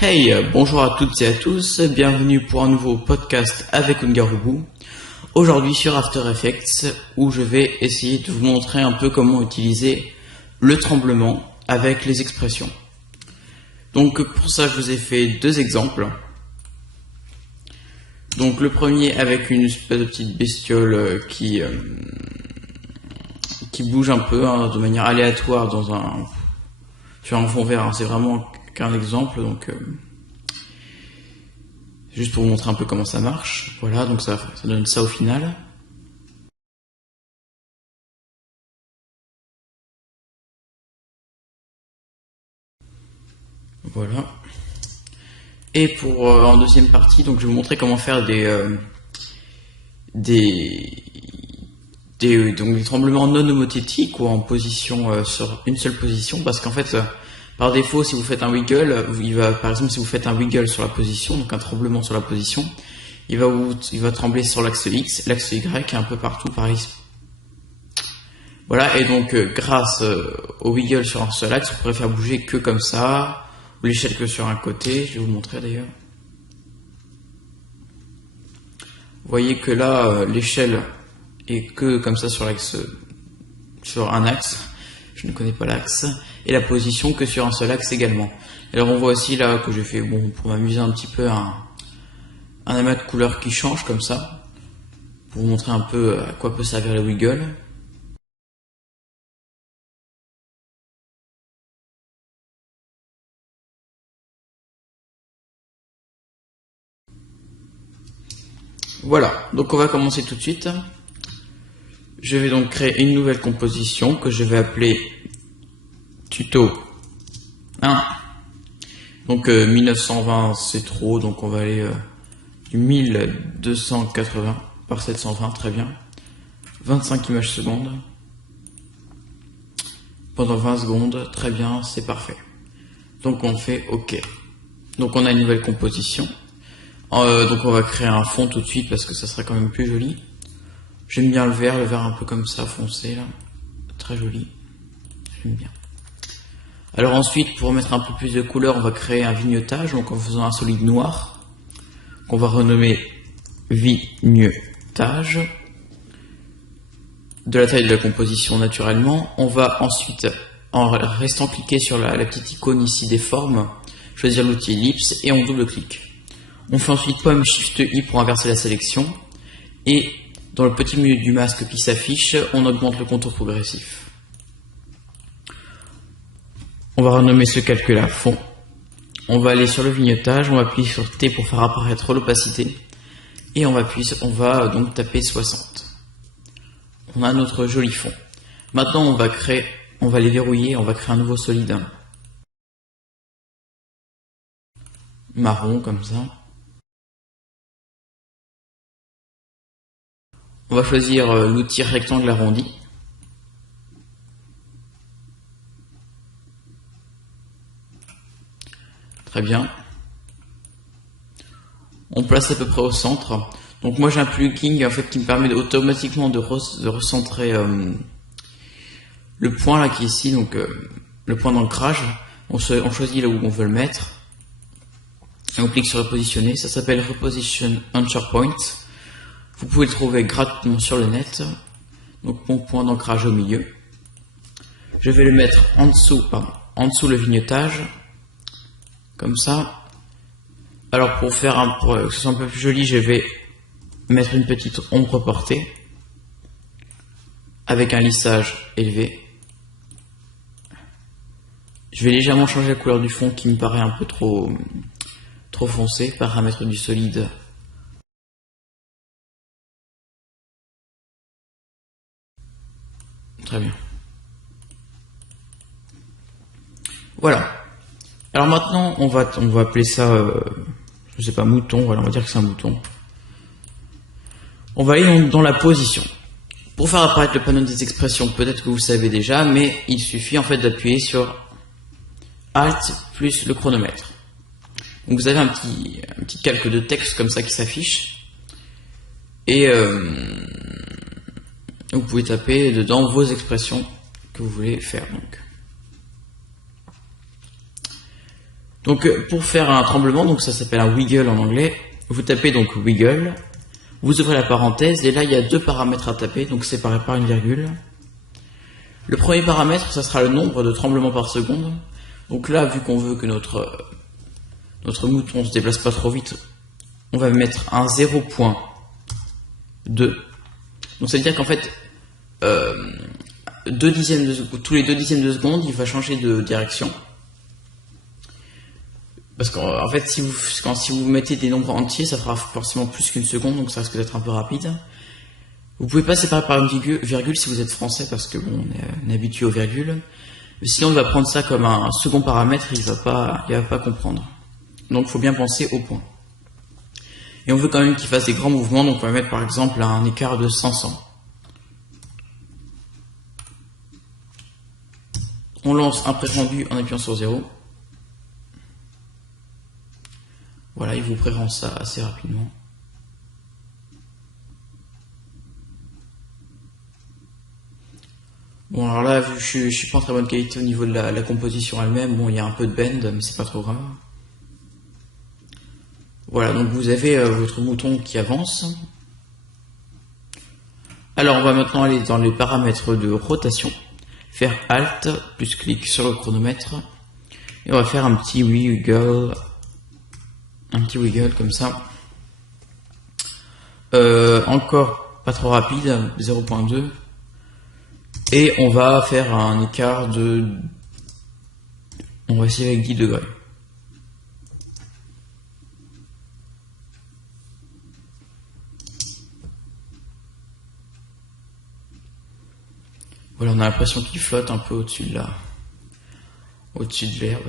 Hey, bonjour à toutes et à tous, bienvenue pour un nouveau podcast avec Ungarubu. Aujourd'hui sur After Effects, où je vais essayer de vous montrer un peu comment utiliser le tremblement avec les expressions. Donc pour ça, je vous ai fait deux exemples. Donc le premier avec une espèce de petite bestiole qui bouge un peu de manière aléatoire sur un fond vert. C'est vraiment qu'un exemple, donc juste pour vous montrer un peu comment ça marche. Voilà, donc ça donne ça au final. Voilà. Et pour en deuxième partie, donc je vais vous montrer comment faire donc des tremblements non homothétiques ou en position sur une seule position, parce qu'en fait par défaut, si vous faites un wiggle, par exemple si vous faites un wiggle sur la position, donc un tremblement sur la position, il va trembler sur l'axe X, l'axe Y et un peu partout pareil. Voilà, et donc grâce au wiggle sur un seul axe, vous pourrez faire bouger que comme ça, ou l'échelle que sur un côté. Je vais vous montrer d'ailleurs. Vous voyez que là, l'échelle est que comme ça sur l'axe, sur un axe. Je ne connais pas l'axe. Et la position que sur un seul axe également. Alors on voit aussi là que j'ai fait, bon, pour m'amuser un petit peu, un amas de couleurs qui change comme ça, pour vous montrer un peu à quoi peut servir le wiggle. Voilà, donc on va commencer tout de suite. Je vais donc créer une nouvelle composition que je vais appeler tuto 1. Donc 1920 c'est trop, donc on va aller du 1280 par 720, très bien. 25 images secondes. Pendant 20 secondes, très bien, c'est parfait. Donc on fait OK. Donc on a une nouvelle composition. Donc on va créer un fond tout de suite parce que ça sera quand même plus joli. J'aime bien le vert un peu comme ça, foncé là. Très joli. J'aime bien. Alors ensuite, pour mettre un peu plus de couleur, on va créer un vignettage, donc en faisant un solide noir, qu'on va renommer vignettage, de la taille de la composition naturellement. On va ensuite, en restant cliqué sur la petite icône ici des formes, choisir l'outil ellipse et on double-clique. On fait ensuite pomme Shift I pour inverser la sélection, et dans le petit menu du masque qui s'affiche, on augmente le contour progressif. On va renommer ce calcul à fond. On va aller sur le vignettage, on va appuyer sur T pour faire apparaître l'opacité, et on va donc taper 60. On a notre joli fond. Maintenant on va les verrouiller, on va créer un nouveau solide marron comme ça. On va choisir l'outil rectangle arrondi. Très bien. On place à peu près au centre. Donc moi j'ai un plugin en fait qui me permet automatiquement de recentrer le point là qui est ici, donc le point d'ancrage. On choisit là où on veut le mettre. Et on clique sur repositionner. Ça s'appelle Reposition Anchor Point. Vous pouvez le trouver gratuitement sur le net. Donc mon point d'ancrage au milieu. Je vais le mettre en dessous le vignettage. Comme ça. Alors pour que ce soit un peu plus joli, je vais mettre une petite ombre portée. Avec un lissage élevé. Je vais légèrement changer la couleur du fond qui me paraît un peu trop foncé. Paramètre du solide. Très bien. Voilà. Alors maintenant, on va appeler ça, je sais pas, mouton. Voilà, on va dire que c'est un mouton. On va aller dans la position. Pour faire apparaître le panneau des expressions, peut-être que vous le savez déjà, mais il suffit en fait d'appuyer sur Alt plus le chronomètre. Donc vous avez un petit calque de texte comme ça qui s'affiche. Et vous pouvez taper dedans vos expressions que vous voulez faire. Donc Donc pour faire un tremblement, donc ça s'appelle un wiggle en anglais, vous tapez donc wiggle, vous ouvrez la parenthèse et là il y a deux paramètres à taper, donc séparés par une virgule. Le premier paramètre, ça sera le nombre de tremblements par seconde. Donc là, vu qu'on veut que notre mouton ne se déplace pas trop vite, on va mettre un 0.2. Donc ça veut dire qu'en fait, tous les 2 dixièmes de seconde, il va changer de direction. Parce qu'en fait, si vous mettez des nombres entiers, ça fera forcément plus qu'une seconde, donc ça risque d'être un peu rapide. Vous pouvez pas séparer par une virgule si vous êtes français, parce que bon, on est habitué aux virgules. Mais sinon, il va prendre ça comme un second paramètre, il va pas comprendre. Donc, il faut bien penser au point. Et on veut quand même qu'il fasse des grands mouvements, donc on va mettre par exemple un écart de 500. On lance un pré-rendu en appuyant sur 0. Voilà, il vous pré-rend ça assez rapidement. Bon, alors là, vu que je suis pas en très bonne qualité au niveau de la composition elle-même, bon, il y a un peu de bend, mais c'est pas trop grave. Voilà, donc vous avez votre mouton qui avance. Alors, on va maintenant aller dans les paramètres de rotation, faire Alt, plus clic sur le chronomètre, et on va faire un petit wiggle comme ça. Encore pas trop rapide, 0.2. Et on va faire un écart de... On va essayer avec 10 degrés. Voilà, on a l'impression qu'il flotte un peu au-dessus de l'herbe.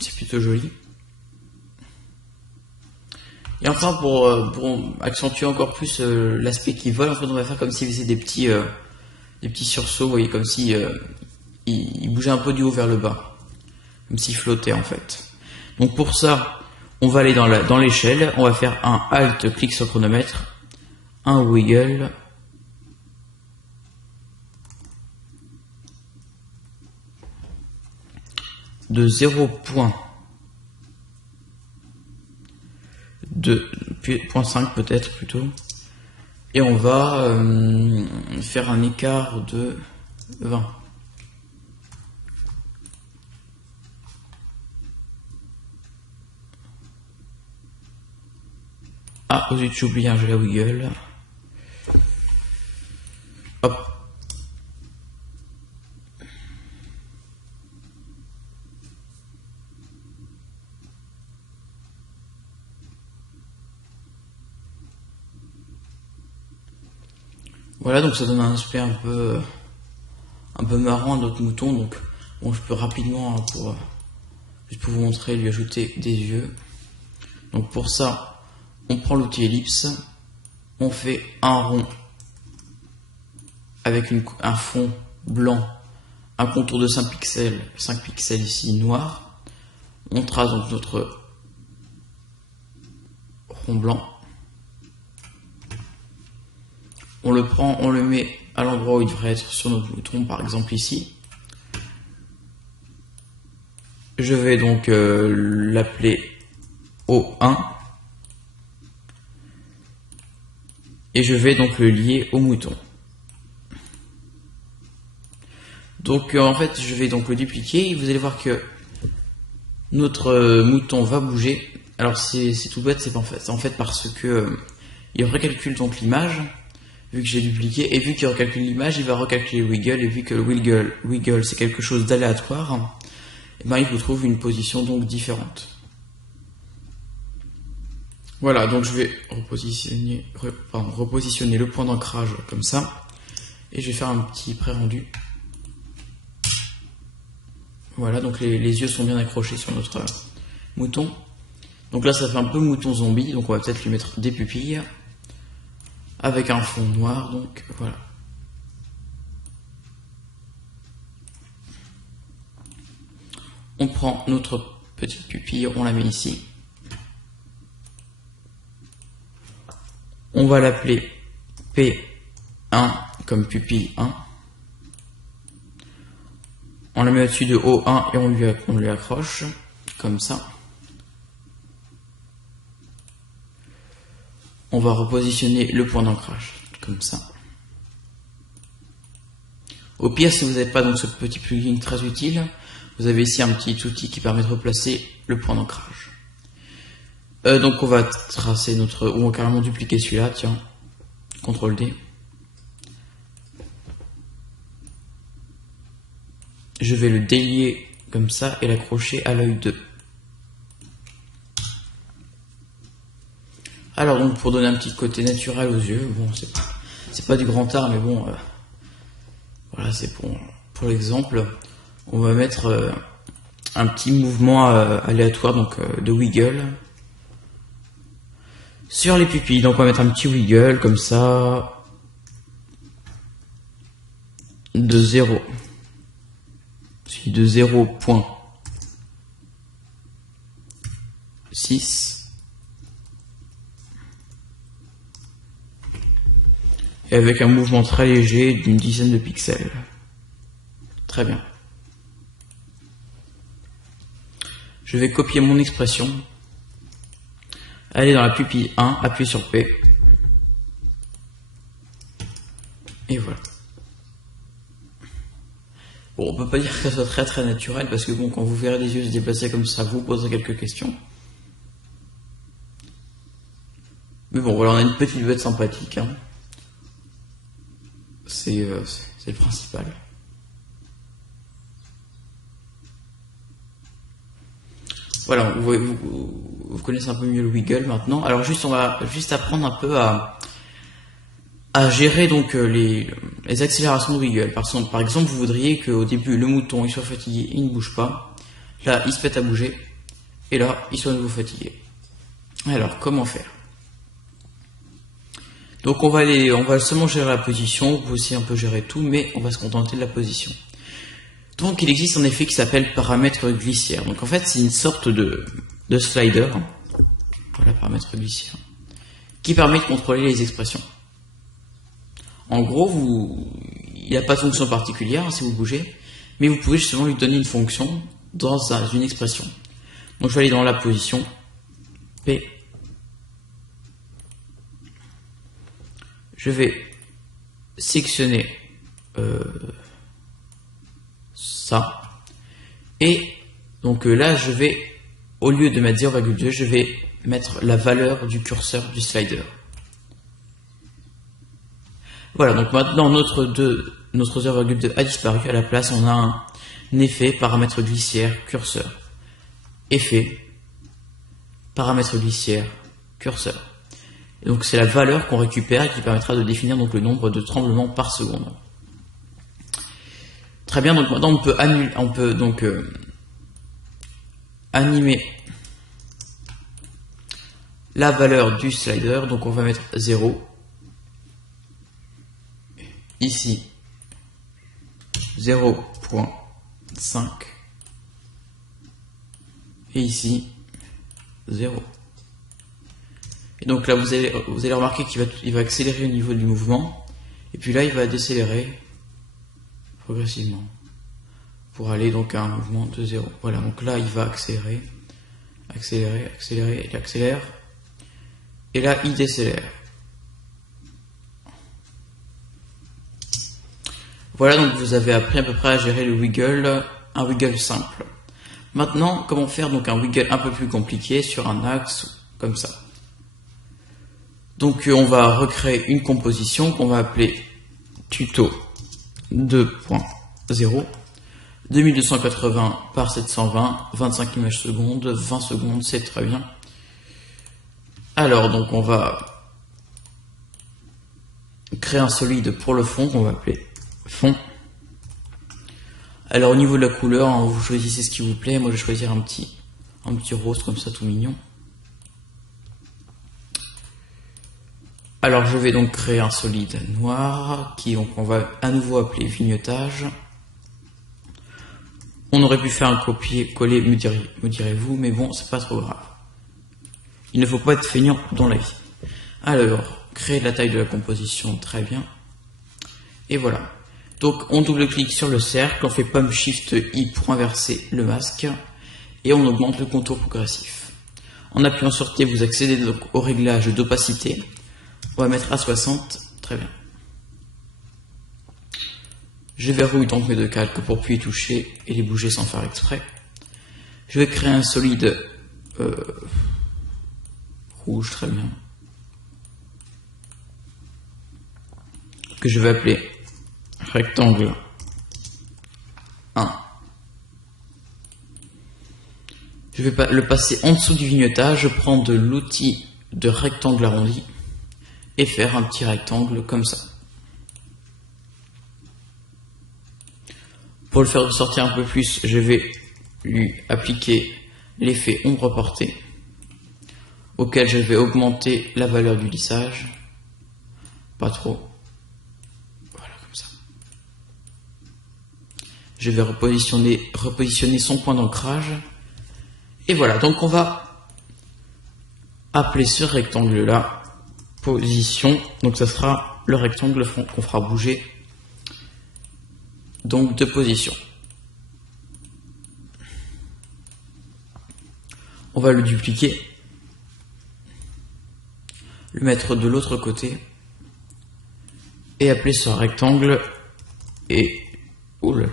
C'est plutôt joli. Et enfin, pour accentuer encore plus l'aspect qui vole, en fait, on va faire comme s'il faisait des petits sursauts, vous voyez, comme si il bougeait un peu du haut vers le bas, comme s'il flottait en fait. Donc pour ça, on va aller dans l'échelle, on va faire un Alt, clic sur le chronomètre, un wiggle, de 0.5 peut-être plutôt, et on va faire un écart de 20. Ah, aux yeux j'ai oublié un jeu la wiggle. Hop. Voilà, donc ça donne un aspect un peu marrant à notre mouton. Donc bon, je peux rapidement, juste pour vous montrer, lui ajouter des yeux. Donc pour ça, on prend l'outil ellipse, on fait un rond avec un fond blanc, un contour de 5 pixels ici noir. On trace donc notre rond blanc. On le prend, on le met à l'endroit où il devrait être sur notre mouton, par exemple ici. Je vais donc l'appeler O1. Et je vais donc le lier au mouton. Donc en fait, je vais donc le dupliquer et vous allez voir que notre mouton va bouger. Alors c'est tout bête, c'est en fait parce que il recalcule donc l'image. Vu que j'ai dupliqué, et vu qu'il recalcule l'image, il va recalculer le wiggle, et vu que le wiggle c'est quelque chose d'aléatoire, et ben il vous trouve une position donc différente. Voilà, donc je vais repositionner le point d'ancrage comme ça, et je vais faire un petit pré-rendu. Voilà, donc les yeux sont bien accrochés sur notre mouton. Donc là ça fait un peu mouton zombie, donc on va peut-être lui mettre des pupilles. Avec un fond noir, donc voilà. On prend notre petite pupille, on la met ici. On va l'appeler P1 comme pupille 1. On la met au-dessus de O1 et on lui accroche, comme ça. On va repositionner le point d'ancrage, comme ça. Au pire, si vous n'avez pas donc ce petit plugin très utile, vous avez ici un petit outil qui permet de replacer le point d'ancrage. Donc on va tracer notre... ou on va carrément dupliquer celui-là, tiens. CTRL D. Je vais le délier comme ça et l'accrocher à l'œil 2. Alors donc pour donner un petit côté naturel aux yeux, bon c'est pas du grand art mais bon voilà c'est pour l'exemple, on va mettre un petit mouvement aléatoire donc de wiggle sur les pupilles. Donc on va mettre un petit wiggle comme ça de 0. De 0.6 et avec un mouvement très léger d'une dizaine de pixels. Très bien. Je vais copier mon expression, aller dans la pupille 1, appuyer sur P et voilà. Bon, on peut pas dire que ça soit très très naturel parce que bon, quand vous verrez les yeux se déplacer comme ça, vous poserez quelques questions. Mais bon, voilà, on a une petite bête sympathique. Hein. C'est le principal. Voilà, vous connaissez un peu mieux le wiggle maintenant. Alors on va juste apprendre un peu à gérer donc les accélérations de wiggle. Par exemple, vous voudriez qu'au début le mouton il soit fatigué, il ne bouge pas. Là, il se pète à bouger. Et là, il soit à nouveau fatigué. Alors, comment faire? Donc on va seulement gérer la position. Vous pouvez aussi un peu gérer tout, mais on va se contenter de la position. Donc il existe un effet qui s'appelle paramètre glissière. Donc en fait, c'est une sorte de slider. Voilà, paramètre glissière, qui permet de contrôler les expressions. En gros, il n'y a pas de fonction particulière si vous bougez, mais vous pouvez justement lui donner une fonction dans une expression. Donc je vais aller dans la position P. Je vais sélectionner ça. Et donc là, je vais, au lieu de mettre 0,2, je vais mettre la valeur du curseur du slider. Voilà, donc maintenant notre 0,2 a disparu. À la place, on a un effet paramètre glissière curseur. Effet paramètre glissière curseur. Et donc c'est la valeur qu'on récupère et qui permettra de définir donc le nombre de tremblements par seconde. Très bien, donc maintenant on peut donc animer la valeur du slider. Donc on va mettre 0. Ici 0.5 et ici 0. Et donc là vous allez remarquer qu'il va accélérer au niveau du mouvement et puis là il va décélérer progressivement pour aller donc à un mouvement de 0. Voilà, donc là il va accélérer, il accélère et là il décélère. Voilà, donc vous avez appris à peu près à gérer le wiggle, un wiggle simple. Maintenant, comment faire donc un wiggle un peu plus compliqué sur un axe comme ça. Donc on va recréer une composition qu'on va appeler tuto 2.0, 2280 par 720, 25 images secondes, 20 secondes, c'est très bien. Alors donc on va créer un solide pour le fond qu'on va appeler fond. Alors au niveau de la couleur, hein, vous choisissez ce qui vous plaît. Moi je vais choisir un petit rose comme ça tout mignon. Alors je vais donc créer un solide noir qui donc on va à nouveau appeler vignettage. On aurait pu faire un copier-coller, me direz-vous, mais bon, c'est pas trop grave. Il ne faut pas être feignant dans la vie. Alors, créer la taille de la composition, très bien. Et voilà. Donc on double-clique sur le cercle, on fait Pomme Shift I pour inverser le masque et on augmente le contour progressif. En appuyant sur T, vous accédez donc au réglage d'opacité. On va mettre à 60, très bien. Je verrouille donc mes deux calques pour puis y toucher et les bouger sans faire exprès. Je vais créer un solide rouge, très bien, que je vais appeler rectangle 1. Je vais le passer en dessous du vignetage, prendre l'outil de rectangle arrondi et faire un petit rectangle comme ça. Pour le faire ressortir un peu plus, je vais lui appliquer l'effet ombre portée, auquel je vais augmenter la valeur du lissage, pas trop, voilà comme ça. Je vais repositionner son point d'ancrage, et voilà, donc on va appeler ce rectangle là position, donc ça sera le rectangle qu'on fera bouger donc de position. On va le dupliquer, le mettre de l'autre côté et appeler ce rectangle et oula,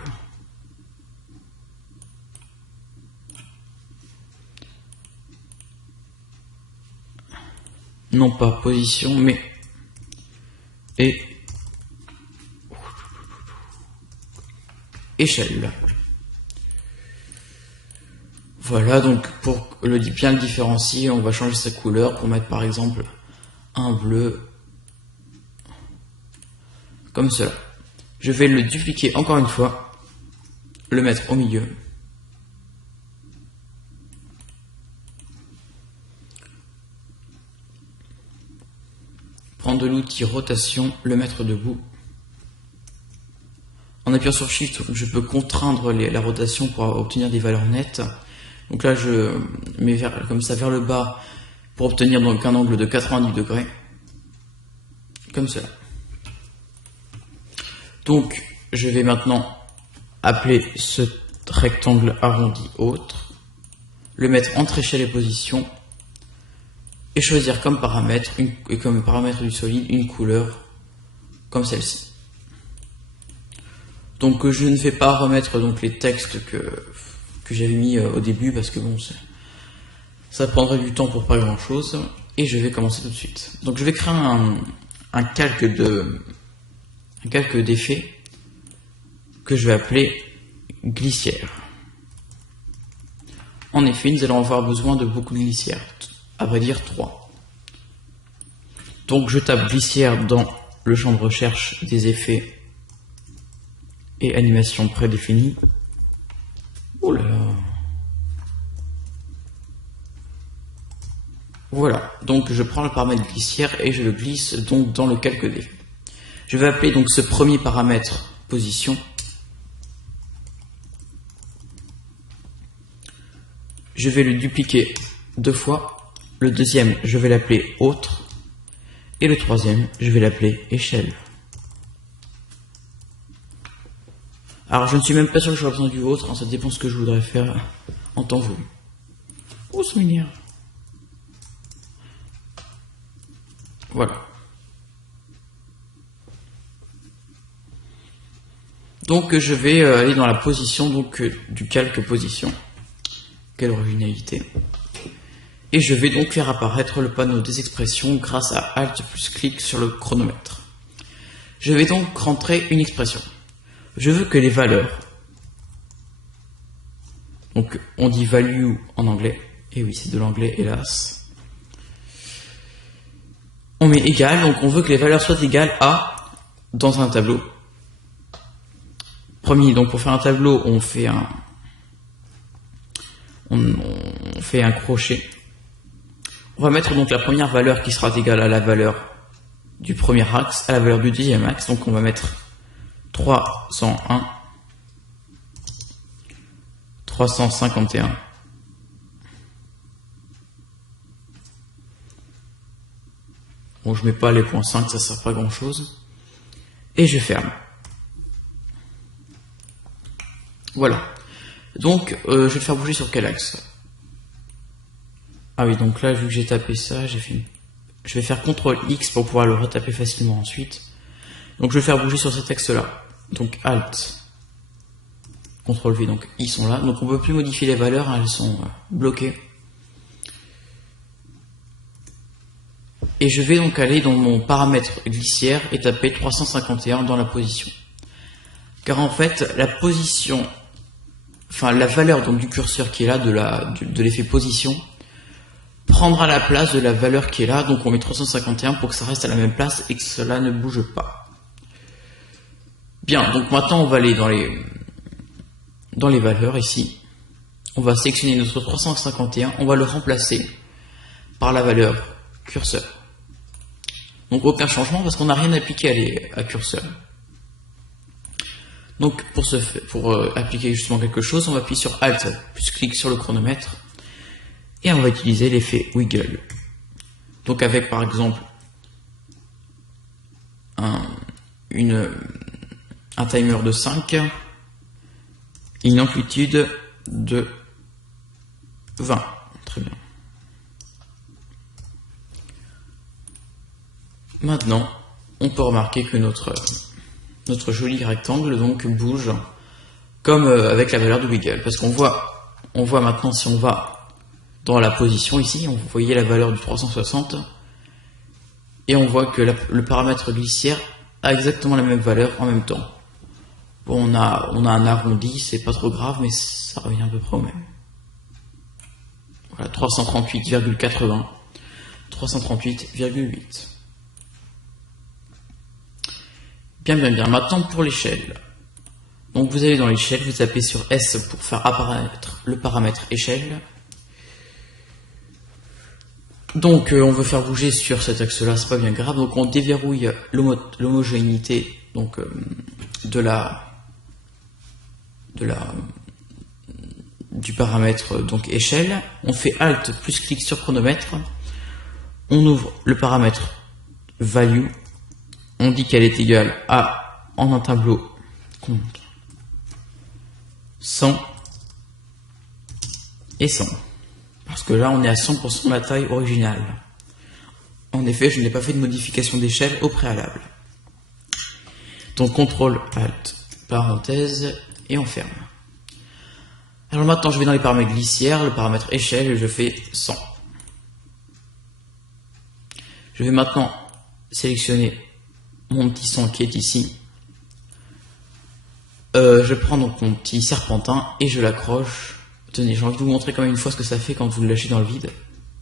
non pas position mais échelle. Voilà, donc pour bien le différencier, on va changer sa couleur pour mettre par exemple un bleu comme cela. Je vais le dupliquer encore une fois, le mettre au milieu. Prendre l'outil rotation, le mettre debout. En appuyant sur Shift, je peux contraindre la rotation pour obtenir des valeurs nettes. Donc là, je mets comme ça vers le bas pour obtenir donc un angle de 90 degrés. Comme cela. Donc, je vais maintenant appeler ce rectangle arrondi autre, le mettre entre échelle et position, et choisir comme paramètre, comme paramètre du solide, une couleur comme celle-ci. Donc je ne vais pas remettre donc les textes que j'avais mis au début parce que bon, ça prendrait du temps pour pas grand chose, et je vais commencer tout de suite. Donc je vais créer un calque d'effet que je vais appeler glissière. En effet, nous allons avoir besoin de beaucoup de glissières, à vrai dire 3. Donc je tape glissière dans le champ de recherche des effets et animation prédéfinie. Oh là là. Voilà, donc je prends le paramètre glissière et je le glisse donc dans le calque d'effet. Je vais appeler donc ce premier paramètre position. Je vais le dupliquer 2 fois. Le deuxième, je vais l'appeler autre. Et le troisième, je vais l'appeler échelle. Alors je ne suis même pas sûr que j'aurai besoin du autre, hein, ça dépend de ce que je voudrais faire en temps voulu. Oh, ça m'énerve. Voilà. Donc je vais aller dans la position donc du calque position. Quelle originalité. Et je vais donc faire apparaître le panneau des expressions grâce à Alt plus clic sur le chronomètre. Je vais donc rentrer une expression. Je veux que les valeurs, donc on dit value en anglais, et oui c'est de l'anglais hélas, on met égal, donc on veut que les valeurs soient égales à, dans un tableau. Premier, donc pour faire un tableau, on fait un crochet. On va mettre donc la première valeur qui sera égale à la valeur du premier axe, à la valeur du deuxième axe, donc on va mettre 301, 351. Bon, je mets pas les points 5, ça sert pas à grand chose. Et je ferme. Voilà. Donc, je vais le faire bouger sur quel axe? Ah oui, donc là, vu que j'ai tapé ça, je vais faire CTRL X pour pouvoir le retaper facilement ensuite. Donc, je vais faire bouger sur cet axe-là. Donc, Alt, CTRL V, donc ils sont là. Donc, on ne peut plus modifier les valeurs, hein, elles sont bloquées. Et je vais donc aller dans mon paramètre glissière et taper 351 dans la position. Car en fait, la position, enfin la valeur donc du curseur qui est là, de l'effet position, prendra la place de la valeur qui est là. Donc on met 351 pour que ça reste à la même place et que cela ne bouge pas. Bien, donc maintenant on va aller dans les valeurs ici. On va sélectionner notre 351, on va le remplacer par la valeur curseur. Donc aucun changement parce qu'on n'a rien appliqué à curseur. Donc pour appliquer justement quelque chose, on va appuyer sur Alt plus clic sur le chronomètre et on va utiliser l'effet wiggle. Donc avec par exemple un timer de 5 et une amplitude de 20. Très bien. Maintenant, on peut remarquer que notre joli rectangle donc bouge comme avec la valeur de wiggle, parce qu'on voit maintenant, si on va dans la position ici, vous voyez la valeur du 360 et on voit que le paramètre glissière a exactement la même valeur en même temps. Bon, on a un arrondi, c'est pas trop grave, mais ça revient à peu près au même. Voilà, 338,80, 338,8. Bien. Maintenant pour l'échelle. Donc vous allez dans l'échelle, vous tapez sur S pour faire apparaître le paramètre échelle. Donc on veut faire bouger sur cet axe-là, c'est pas bien grave. Donc on déverrouille l'homogénéité donc du paramètre donc échelle. On fait Alt plus clic sur chronomètre. On ouvre le paramètre value. On dit qu'elle est égale à, en un tableau, compte 100 et 100. Parce que là, on est à 100% de la taille originale. En effet, je n'ai pas fait de modification d'échelle au préalable. Donc, CTRL, ALT, parenthèse, et on ferme. Alors maintenant, je vais dans les paramètres glissières, le paramètre échelle, et je fais 100. Je vais maintenant sélectionner mon petit 100 qui est ici. Je prends donc mon petit serpentin et je l'accroche. Tenez, j'ai envie de vous montrer quand même une fois ce que ça fait quand vous le lâchez dans le vide.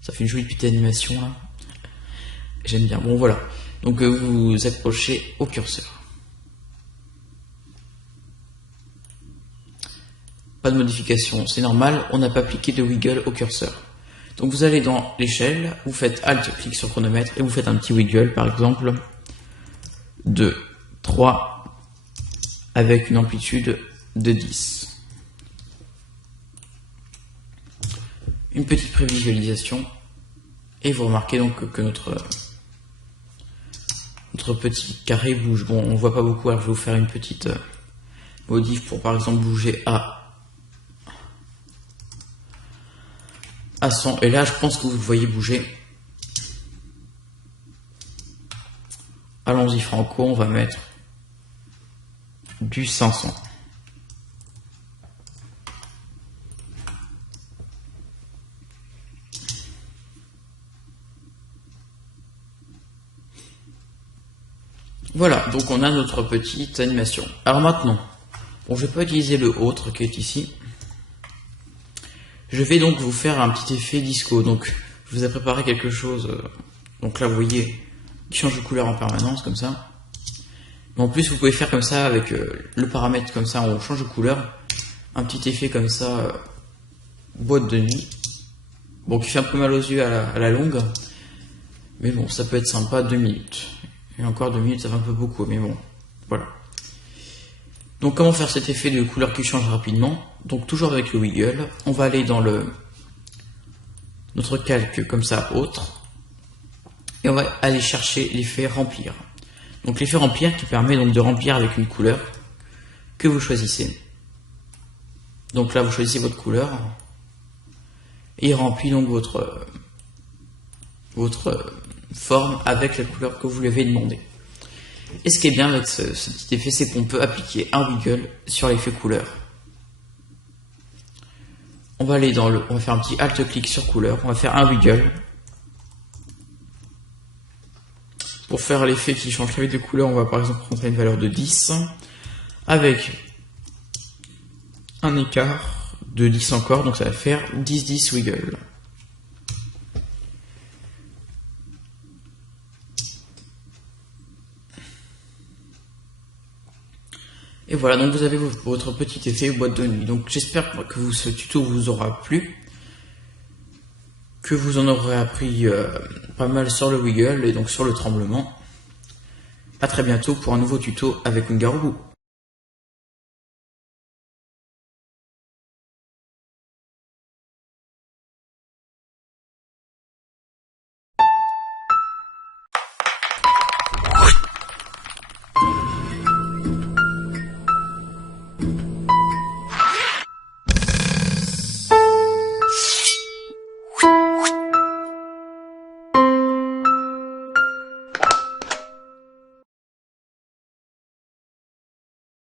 Ça fait une jolie petite animation là. J'aime bien. Bon voilà. Donc vous accrochez au curseur. Pas de modification, c'est normal, on n'a pas appliqué de wiggle au curseur. Donc vous allez dans l'échelle, vous faites Alt, clic sur chronomètre et vous faites un petit wiggle par exemple de 3 avec une amplitude de 10. Une petite prévisualisation et vous remarquez donc que notre petit carré bouge. Bon, on ne voit pas beaucoup, alors je vais vous faire une petite modif pour par exemple bouger à 100 et là je pense que vous le voyez bouger. Allons-y franco, on va mettre du 500. Voilà, donc on a notre petite animation. Alors maintenant, bon, je vais pas utiliser le autre qui est ici. Je vais donc vous faire un petit effet disco. Donc je vous ai préparé quelque chose. Donc là vous voyez, qui change de couleur en permanence comme ça. Mais en plus vous pouvez faire comme ça avec le paramètre comme ça, on change de couleur. Un petit effet comme ça, boîte de nuit. Bon, qui fait un peu mal aux yeux à la longue. Mais bon, ça peut être sympa, 2 minutes. Et encore 2 minutes, ça fait un peu beaucoup, mais bon, voilà. Donc comment faire cet effet de couleur qui change rapidement? Donc toujours avec le wiggle, on va aller dans notre calque comme ça, autre. Et on va aller chercher l'effet remplir. Donc l'effet remplir qui permet donc de remplir avec une couleur que vous choisissez. Donc là, vous choisissez votre couleur et il remplit donc votre forme avec la couleur que vous lui avez demandé. Et ce qui est bien avec ce petit effet, c'est qu'on peut appliquer un wiggle sur l'effet couleur. On va aller on va faire un petit alt-clic sur couleur, on va faire un wiggle. Pour faire l'effet qui change très vite de couleur, on va par exemple prendre une valeur de 10 avec un écart de 10 encore, donc ça va faire 10-10 wiggle. Et voilà, donc vous avez votre petit effet boîte de nuit. Donc j'espère que ce tuto vous aura plu, que vous en aurez appris pas mal sur le wiggle et donc sur le tremblement. A très bientôt pour un nouveau tuto avec Ungarobu.